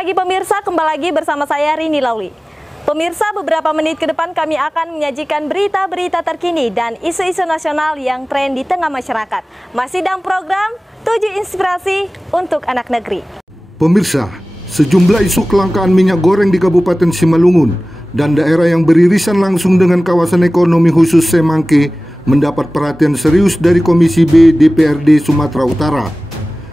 pagi pemirsa, kembali lagi bersama saya Rini Lauli. Pemirsa, beberapa menit ke depan kami akan menyajikan berita-berita terkini dan isu-isu nasional yang tren di tengah masyarakat. Masih dalam program 7 Inspirasi untuk Anak Negeri. Pemirsa, sejumlah isu kelangkaan minyak goreng di Kabupaten Simalungun dan daerah yang beririsan langsung dengan kawasan ekonomi khusus Semangke mendapat perhatian serius dari Komisi B DPRD Sumatera Utara.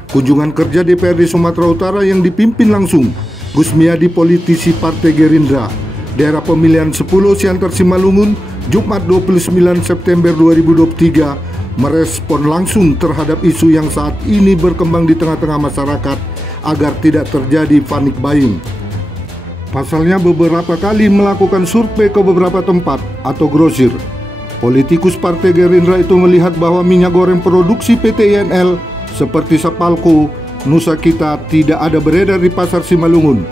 Kunjungan kerja DPRD Sumatera Utara yang dipimpin langsung Gusmiadi, politisi Partai Gerindra, daerah pemilihan 10 Siantar Simalungun, Jumat 29 September 2023, merespon langsung terhadap isu yang saat ini berkembang di tengah-tengah masyarakat agar tidak terjadi panic buying. Pasalnya beberapa kali melakukan survei ke beberapa tempat atau grosir. Politikus Partai Gerindra itu melihat bahwa minyak goreng produksi PT INL seperti Sapalko, Nusa Kita tidak ada beredar di pasar Simalungun.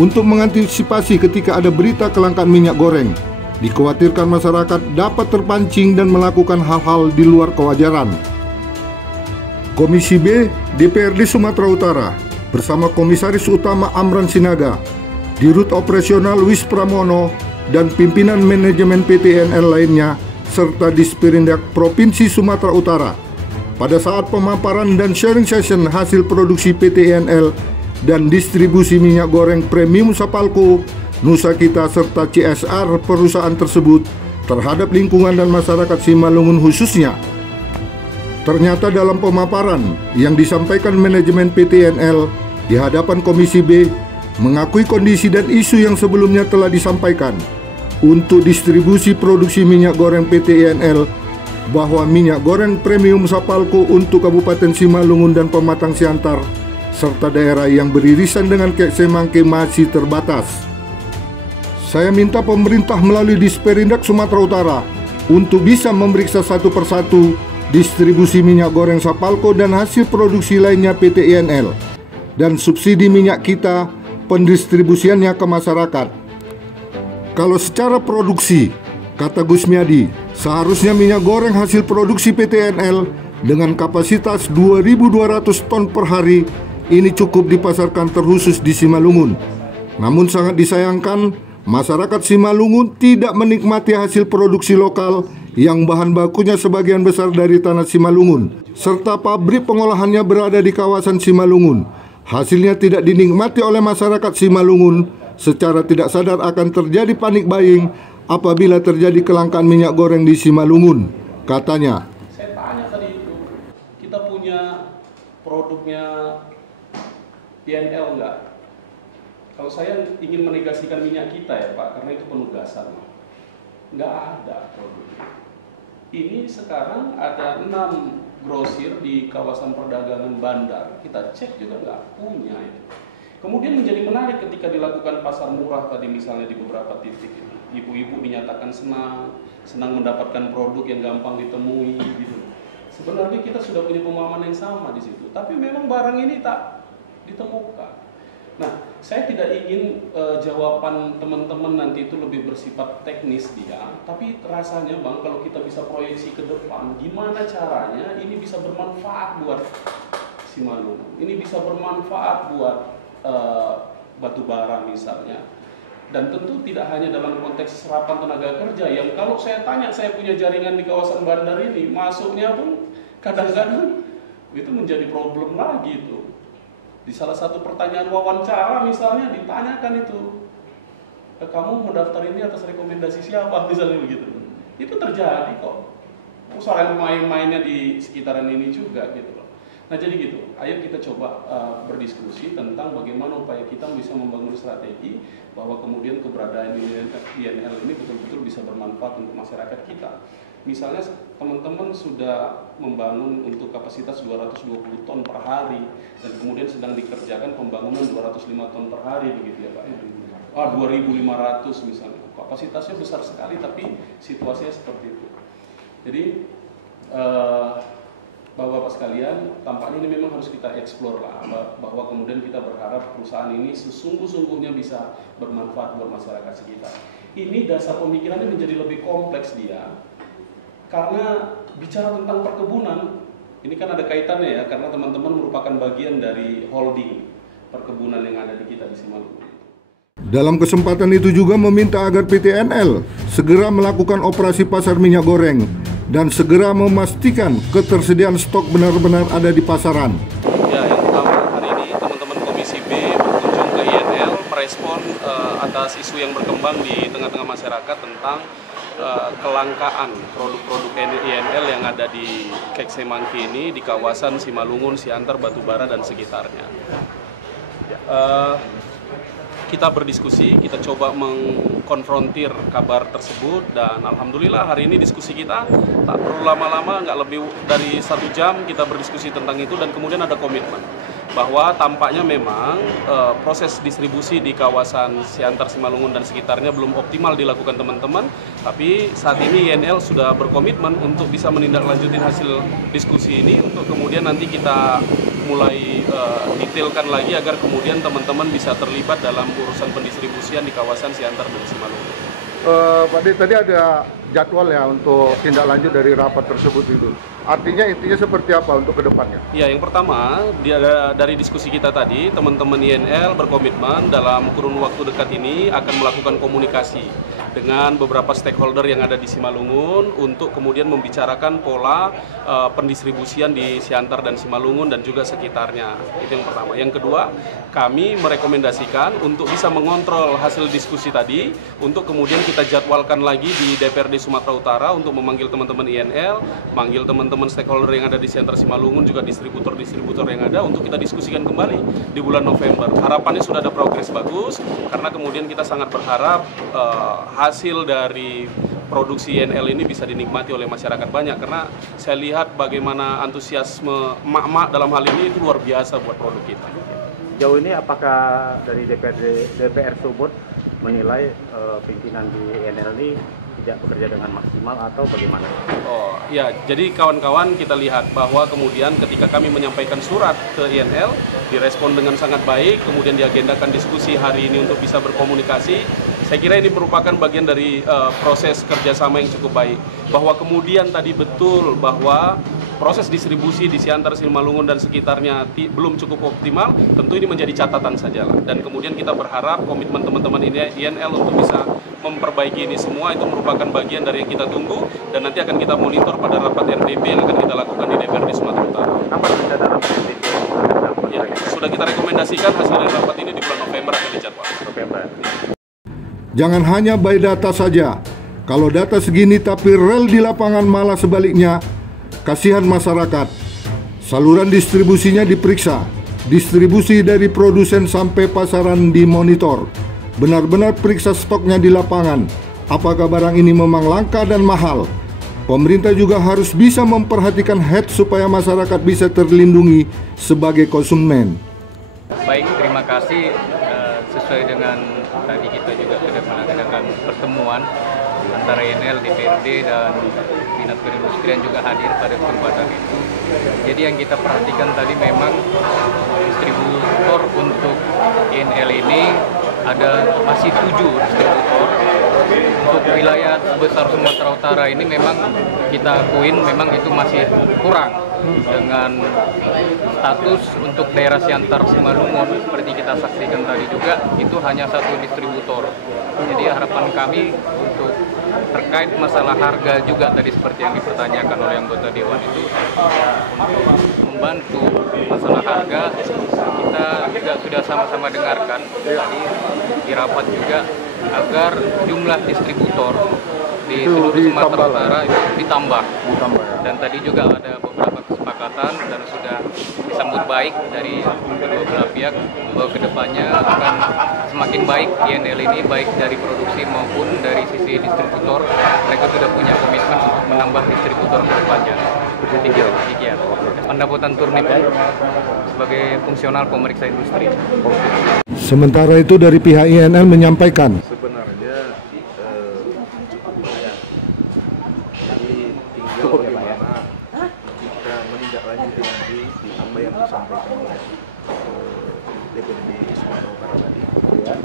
Untuk mengantisipasi ketika ada berita kelangkaan minyak goreng, dikhawatirkan masyarakat dapat terpancing dan melakukan hal-hal di luar kewajaran. Komisi B DPRD Sumatera Utara bersama Komisaris Utama Amran Sinaga, Dirut Operasional Wis Pramono, dan pimpinan manajemen PT INL lainnya, serta Disperindak Provinsi Sumatera Utara pada saat pemaparan dan sharing session hasil produksi PT INL dan distribusi minyak goreng premium Sapalko, Nusa Kita, serta CSR perusahaan tersebut terhadap lingkungan dan masyarakat Simalungun khususnya. Ternyata dalam pemaparan yang disampaikan manajemen PT INL di hadapan Komisi B mengakui kondisi dan isu yang sebelumnya telah disampaikan untuk distribusi produksi minyak goreng PT INL, bahwa minyak goreng premium Sapalko untuk Kabupaten Simalungun dan Pematang Siantar serta daerah yang beririsan dengan Semangke masih terbatas. Saya minta pemerintah melalui Disperindak Sumatera Utara untuk bisa memeriksa satu persatu distribusi minyak goreng Sapalko dan hasil produksi lainnya PT INL dan subsidi minyak kita pendistribusiannya ke masyarakat. Kalau secara produksi, kata Gusmiadi, seharusnya minyak goreng hasil produksi PT INL dengan kapasitas 2.200 ton per hari ini cukup dipasarkan terkhusus di Simalungun. Namun sangat disayangkan, masyarakat Simalungun tidak menikmati hasil produksi lokal yang bahan bakunya sebagian besar dari tanah Simalungun, serta pabrik pengolahannya berada di kawasan Simalungun. Hasilnya tidak dinikmati oleh masyarakat Simalungun. Secara tidak sadar akan terjadi panic buying apabila terjadi kelangkaan minyak goreng di Simalungun, katanya. Saya tanya tadi itu, kita punya produknya INL enggak? Kalau saya ingin menegasikan minyak kita ya Pak, karena itu penugasan. Enggak ada produknya. Ini sekarang ada 6 grosir di kawasan perdagangan bandar. Kita cek juga enggak punya itu. Kemudian menjadi menarik ketika dilakukan pasar murah tadi misalnya di beberapa titik itu. Ibu-ibu dinyatakan senang mendapatkan produk yang gampang ditemui gitu. Sebenarnya kita sudah punya pemahaman yang sama di situ, tapi memang barang ini tak ditemukan. Nah, saya tidak ingin jawaban teman-teman nanti itu lebih bersifat teknis dia, tapi rasanya Bang, kalau kita bisa proyeksi ke depan, gimana caranya ini bisa bermanfaat buat Simalungun, ini bisa bermanfaat buat batu bara misalnya. Dan tentu tidak hanya dalam konteks serapan tenaga kerja yang kalau saya tanya, saya punya jaringan di kawasan bandar ini, masuknya pun kadang-kadang itu menjadi problem lagi itu. Di salah satu pertanyaan wawancara misalnya ditanyakan itu, kamu mendaftar ini atas rekomendasi siapa misalnya begitu. Itu terjadi kok. Soal main-mainnya di sekitaran ini juga gitu loh. Nah jadi gitu, ayo kita coba berdiskusi tentang bagaimana upaya kita bisa membangun strategi bahwa kemudian keberadaan INL ini betul-betul bisa bermanfaat untuk masyarakat kita. Misalnya teman-teman sudah membangun untuk kapasitas 220 ton per hari dan kemudian sedang dikerjakan pembangunan 205 ton per hari begitu ya Pak ya. 2.500 misalnya, kapasitasnya besar sekali tapi situasinya seperti itu. Jadi Bapak-bapak sekalian, tampaknya ini memang harus kita eksplor lah, bahwa kemudian kita berharap perusahaan ini sesungguh-sungguhnya bisa bermanfaat buat masyarakat sekitar. Ini dasar pemikirannya menjadi lebih kompleks dia, karena bicara tentang perkebunan, ini kan ada kaitannya ya, karena teman-teman merupakan bagian dari holding perkebunan yang ada di kita di Simalungun. Dalam kesempatan itu juga meminta agar PTNL segera melakukan operasi pasar minyak goreng dan segera memastikan ketersediaan stok benar-benar ada di pasaran. Ya, yang pertama hari ini teman-teman Komisi B berkunjung ke INL merespon atas isu yang berkembang di tengah-tengah masyarakat tentang kelangkaan produk-produk INL yang ada di Kek Semanggi ini di kawasan Simalungun, Siantar, Batubara dan sekitarnya. Kita berdiskusi, kita coba mengkonfrontir kabar tersebut dan alhamdulillah hari ini diskusi kita tak perlu lama-lama, nggak lebih dari 1 jam kita berdiskusi tentang itu dan kemudian ada komitmen bahwa tampaknya memang proses distribusi di kawasan Siantar, Simalungun dan sekitarnya belum optimal dilakukan teman-teman, tapi saat ini INL sudah berkomitmen untuk bisa menindaklanjuti hasil diskusi ini untuk kemudian nanti kita mulai detailkan lagi agar kemudian teman-teman bisa terlibat dalam urusan pendistribusian di kawasan Siantar dan Simalungun. Pak Dit, tadi ada jadwal ya untuk tindak lanjut dari rapat tersebut itu. Artinya intinya seperti apa untuk kedepannya? Ya, yang pertama dari diskusi kita tadi, teman-teman INL berkomitmen dalam kurun waktu dekat ini akan melakukan komunikasi dengan beberapa stakeholder yang ada di Simalungun untuk kemudian membicarakan pola pendistribusian di Siantar dan Simalungun dan juga sekitarnya. Itu yang pertama. Yang kedua, kami merekomendasikan untuk bisa mengontrol hasil diskusi tadi untuk kemudian kita jadwalkan lagi di DPRD Sumatera Utara untuk memanggil teman-teman INL, manggil teman-teman stakeholder yang ada di Siantar Simalungun, juga distributor-distributor yang ada untuk kita diskusikan kembali di bulan November. Harapannya sudah ada progres bagus karena kemudian kita sangat berharap hasil dari produksi INL ini bisa dinikmati oleh masyarakat banyak karena saya lihat bagaimana antusiasme emak-emak dalam hal ini itu luar biasa buat produk kita. Jauh ini apakah dari DPR Sumut menilai pimpinan di INL ini tidak bekerja dengan maksimal atau bagaimana? Oh ya, jadi kawan-kawan kita lihat bahwa kemudian ketika kami menyampaikan surat ke INL direspon dengan sangat baik, kemudian diagendakan diskusi hari ini untuk bisa berkomunikasi. Saya kira ini merupakan bagian dari proses kerjasama yang cukup baik. Bahwa kemudian tadi betul bahwa proses distribusi di Siantar, Simalungun dan sekitarnya belum cukup optimal, tentu ini menjadi catatan sajalah. Dan kemudian kita berharap komitmen teman-teman INL untuk bisa memperbaiki ini semua itu merupakan bagian dari yang kita tunggu dan nanti akan kita monitor pada rapat RDP yang akan kita lakukan di DPRD Sumatera Utara. Kapan rencana rapat RDP? Ya, sudah kita rekomendasikan hasil dari rapat ini di bulan November akan dijadwal. November. Jangan hanya by data saja. Kalau data segini tapi rel di lapangan malah sebaliknya, kasihan masyarakat. Saluran distribusinya diperiksa, distribusi dari produsen sampai pasaran dimonitor. Benar-benar periksa stoknya di lapangan. Apakah barang ini memang langka dan mahal? Pemerintah juga harus bisa memperhatikan head supaya masyarakat bisa terlindungi sebagai konsumen. Baik, terima kasih. Sesuai dengan tadi kita juga sudah melaksanakan pertemuan antara INL, DPRD dan Dinas Perindustrian juga hadir pada kesempatan itu. Jadi yang kita perhatikan tadi memang distributor untuk INL ini masih 7 distributor. Untuk wilayah besar Sumatera Utara ini memang kita akuin memang itu masih kurang dengan status untuk daerah Siantar Simalungun seperti kita saksikan tadi juga itu hanya 1 distributor. Jadi harapan kami untuk terkait masalah harga juga tadi seperti yang dipertanyakan oleh anggota Dewan itu untuk membantu masalah harga kita juga sudah sama-sama dengarkan tadi di rapat juga agar jumlah distributor di seluruh Sumatera Utara itu ditambah. Dan tadi juga ada beberapa kesepakatan dan sudah disambut baik dari kedua belah pihak bahwa kedepannya akan semakin baik INL ini baik dari produksi maupun dari sisi distributor. Mereka sudah punya komitmen untuk menambah distributor ke depannya. Demikian. Pendapatan Turnip sebagai fungsional pemeriksa industri. Sementara itu dari pihak INL menyampaikan, sebenarnya cukup banyak. Jadi tinggal bagaimana kita menindaklanjuti nanti apa yang disampaikan oleh DPRD Sumatera Utara tadi. Dan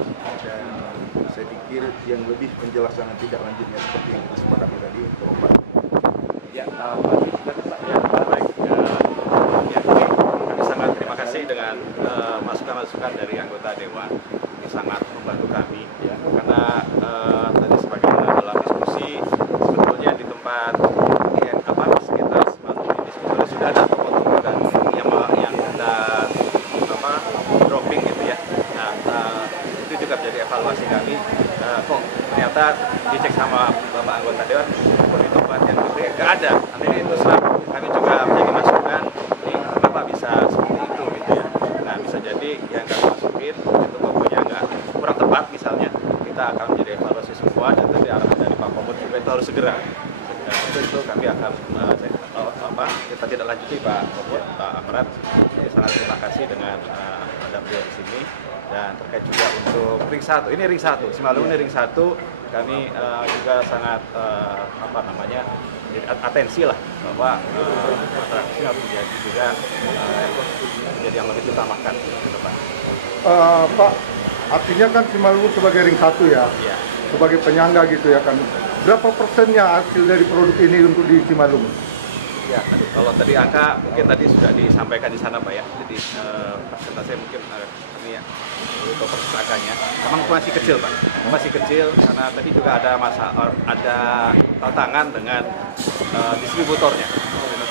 saya pikir yang lebih penjelasan tidak lanjutnya seperti yang kita sepakati tadi untuk Pak. Ya, baik. Kami sangat terima kasih dengan masukan-masukan dari anggota Dewan ini sangat membantu kami ya, karena tadi sebagaimana dalam diskusi sebetulnya di tempat sekitar Simalungun ini sebetulnya sudah ada toko-toko dan yang ada dropping gitu ya. Nah, itu juga menjadi evaluasi kami. Kok ternyata dicek sama Bapak anggota Dewan di tempat yang gede nggak ada. Nanti itu kami juga menjadi masukan. Kenapa bisa seperti itu gitu ya. Nah, bisa jadi yang kami masukin itu pokoknya nggak kurang tepat misalnya, kita akan menjadi evaluasi semua dan tadi arahan dari Pak Komod juga itu harus segera. Dan itu kami akan kita tidak lanjuti Pak Komod, Pak Amran. Jadi sangat terima kasih dengan ada beliau di sini. Dan terkait juga untuk ring 1, ini ring 1, Simalungun ini ring 1, kami juga sangat atensi lah bahwa atraksi harus menjadi juga menjadi yang lebih diutamakan ke depan. Pak, artinya kan Simalungun sebagai ring 1 ya, sebagai penyangga gitu ya kan. Berapa persennya hasil dari produk ini untuk di Simalungun? Ya, kalau tadi angka mungkin tadi sudah disampaikan di sana Pak ya. Jadi persentase mungkin ini ya untuk persen angkanya. Memang masih kecil Pak, masih kecil karena tadi juga ada tantangan dengan distributornya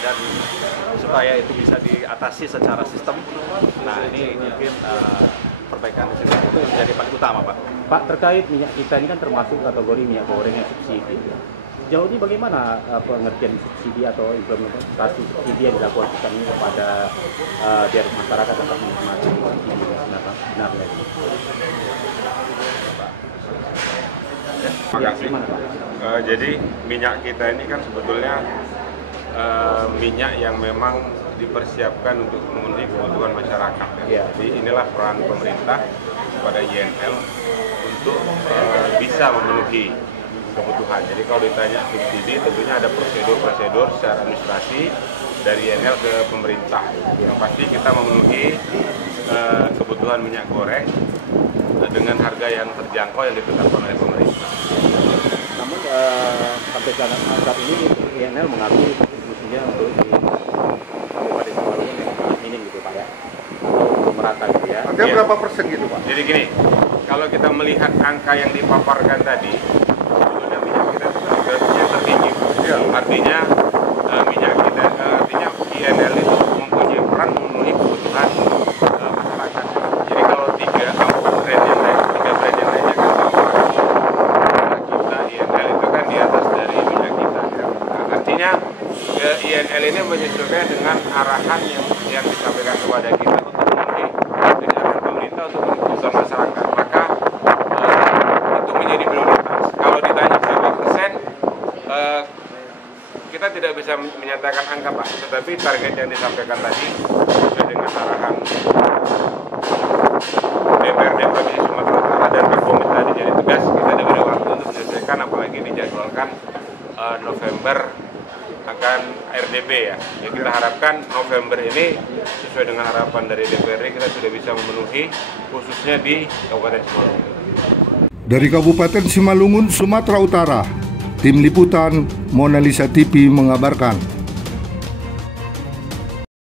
dan supaya itu bisa diatasi secara sistem. Nah ini mungkin perbaikan sistem itu menjadi paling utama Pak. Pak, terkait minyak kita ini kan termasuk kategori minyak goreng yang subsidi. Jauh ini bagaimana pengertian subsidi atau implementasi subsidi yang dilakukan ini kepada biar masyarakat dapat menikmati subsidi benarnya? Terima kasih. Jadi minyak kita ini kan sebetulnya minyak yang memang dipersiapkan untuk memenuhi kebutuhan masyarakat. Ya. Jadi inilah peran pemerintah kepada INL untuk bisa memenuhi kebutuhan. Jadi kalau ditanya subsidi, tentunya ada prosedur secara administrasi dari INL ke pemerintah. Yang pasti kita memenuhi kebutuhan minyak goreng dengan harga yang terjangkau yang ditetapkan oleh pemerintah. Namun sampai saat ini INL mengakui fungsinya untuk di Kabupaten Simalungun yang sangat minim gitu Pak ya, atau merata gitu ya. Artinya berapa persen gitu Pak? Jadi gini, kalau kita melihat angka yang dipaparkan tadi, yang tertinggi, artinya minyak kita, artinya INL itu mempunyai peran memenuhi kebutuhan masyarakat. Jadi kalau tiga brand yang lainnya kan kita INL itu kan di atas dari minyak kita. Artinya INL ini menyesuaikan dengan arahan yang disampaikan kepada kita untuk memenuhi dengan arahan pemerintah untuk kebutuhan masyarakat. Maka itu menjadi prioritas. Kalau ditanya berapa persen, kita tidak bisa menyatakan angka Pak, tetapi target yang disampaikan tadi sesuai dengan arahan DPRD Provinsi Sumatera Utara dan Pak Komit tadi jadi tegas, kita diberi waktu untuk menyelesaikan, apalagi dijadwalkan November akan RDP ya. Jadi kita harapkan November ini sesuai dengan harapan dari DPRD kita sudah bisa memenuhi khususnya di Kabupaten Simalungun. Dari Kabupaten Simalungun, Sumatera Utara, Tim Liputan Mona Lisa TV mengabarkan.